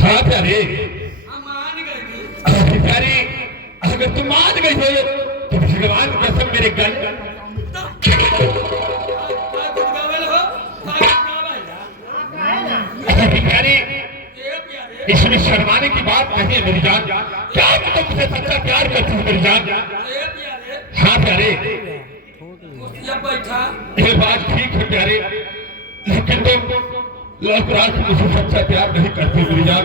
हाँ प्यारे प्यारे अगर तुम मान गई हो तो भगवान कसम मेरे गल प्यारे इसमें शर्माने की बात नहीं है मेरी जान। क्या तुमसे सच्चा प्यार करती हूँ मेरी जान। हाँ प्यारे ये बात ठीक है प्यारे, लेकिन तुम लौकराज मुझे सच्चा प्यार नहीं करती मेरी जान।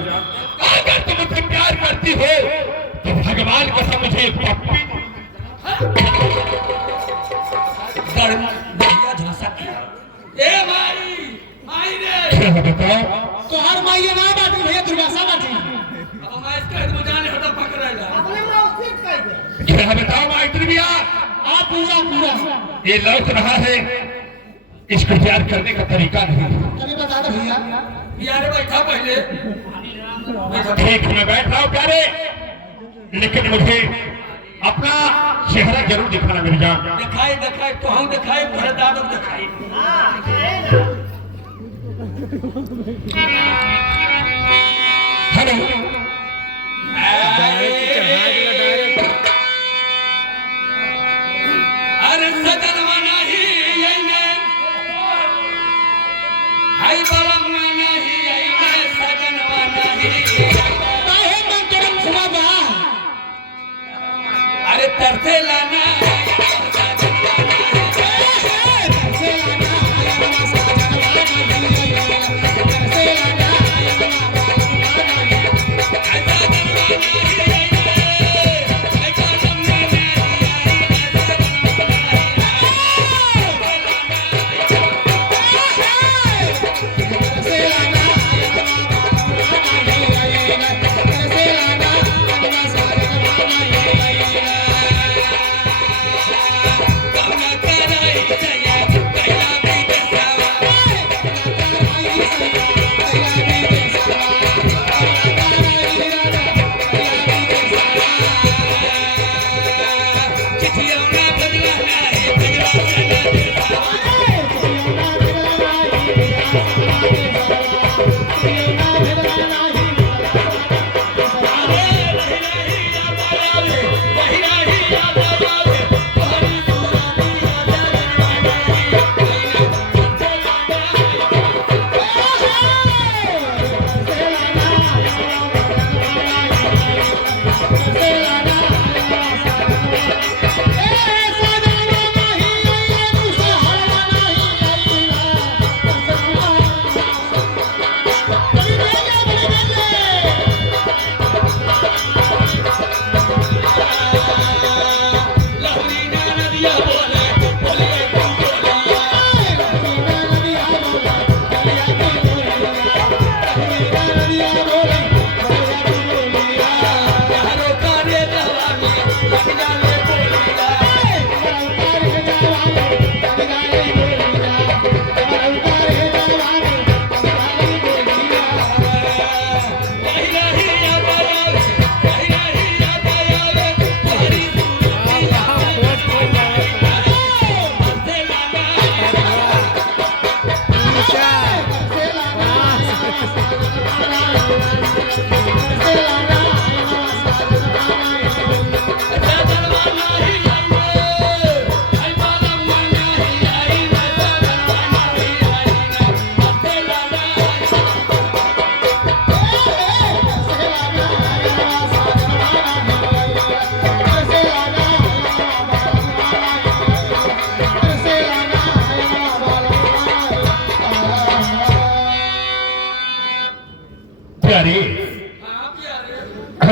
अगर तुम मुझसे प्यार करती हो तो भगवान कसम मुझे एक पप्पी बताओ तो हर माइया ना बाटी भैया दुर्वासा बाटी क्या बताओ माइत्री भैया आप पूरा पूरा ये लौट रहा है, इसको प्यार करने का तरीका नहीं। अरे बता दो भैया प्यारे बैठा पहले ठीक मैं बैठ रहा हूँ प्यारे, लेकिन मुझे अपना चेहरा जरूर दिखाना मेरी जान। दिखाई दिखाई तो हम दिखाई भरे दादो दिखाई। हेलो अरे सजन मना ही हाय बलम मना ही सजन मना ही काहे मन करम सुना बा अरे तरसे लाना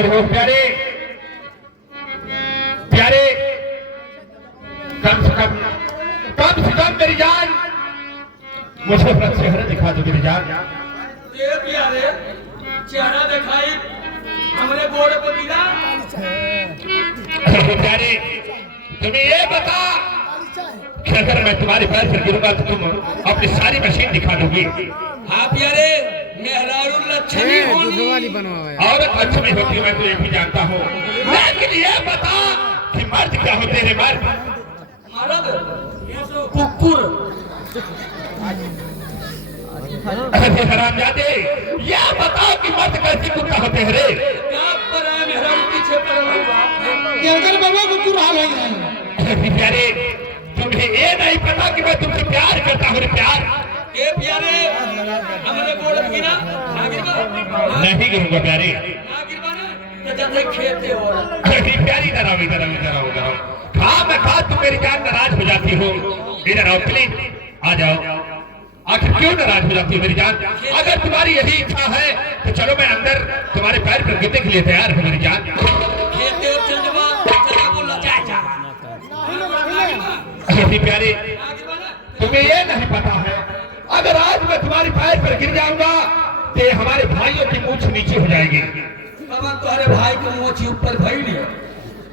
हरि हो प्यारे प्यारे, कम से कम मेरी जान मुझे अपना चेहरा दिखा दो मेरी जान। ये प्यारे चेहरा दिखाई हमरे गोड़ पे गिरा। अरे प्यारे तुम्हें ये बता कि अगर मैं तुम्हारे पैर पर गिरूंगा तो तुम अपनी सारी मशीन दिखा दोगी। हाँ प्यारे मेहरारू लक्ष्मी होनी औरत लक्ष्मी होती है मैं तो ये भी जानता हूँ, लेकिन ये बता कि मर्द क्या होते हैं मर्द? मर्द कुकुर। अरे हरामजादे ये बताओ कि मर्द कैसे कुत्ता होते हैं रे? क्या पर है मेहरारू पीछे पड़ा हुआ। ये अगर बाबा को पूरा हाल हो गया। अरे प्यारे तुम्हें ये नहीं पता कि मैं तुमसे प्यार करता हूँ रे प्यार। ये प्यारे हमरे गोड़ पे गिरा। ना गिरवा नहीं गिरूंगा प्यारे। ना गिरवा ना तो जैसे खेते हो। अरे प्यारी इधर आओ खा मैं खा तुम मेरी जान नाराज हो जाती हो। इधर आओ प्लीज आ जाओ। आखिर क्यों नाराज हो जाती है मेरी जान? अगर तुम्हारी यही इच्छा है तो चलो मैं अंदर तुम्हारे पैर पर गिरने के लिए तैयार हूँ मेरी जान। खेते हो चल जवा चला बोला जा। अरे प्यारे तुम्हें ये नहीं पता है अगर आज मैं तुम्हारे पैर पर गिर जाऊंगा तो हमारे भाइयों की मूंछ नीचे हो जाएगी। बाबा तुम्हारे भाई को मोची ऊपर भाई लिया।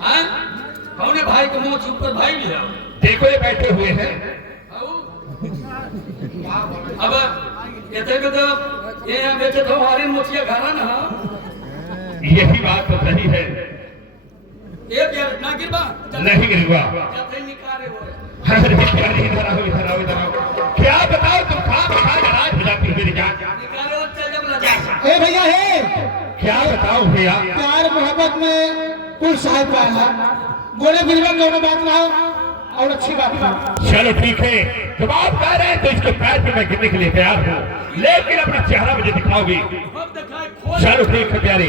हाँ कौन भाई को मोची ऊपर भाई लिया? देखो ये बैठे हुए हैं। अब ये तो ये हम बेचे तो हमारी मोचिया घरा ना। यही बात तो सही है। ये प्यार ना गिरवा नहीं गिरूंगा। जब निकारे हो। अरे प्यारे इधर आओ। क्या बताओ तुम खा नाराज हो जाती हो मेरी जान। निकारे हो चल जब लजा। ए भैया हे क्या बताओ भैया? प्यार मोहब्बत में कुल साहिब पाला गोले बिलवन दोनों बात ना हो और अच्छी बात है। चलो ठीक है जब आप कह रहे हैं तो इसके पैर पे मैं गिरने के लिए तैयार हूँ, लेकिन अपना चेहरा मुझे दिखाओगी। अब दिखाए खोल। चलो ठीक है प्यारे।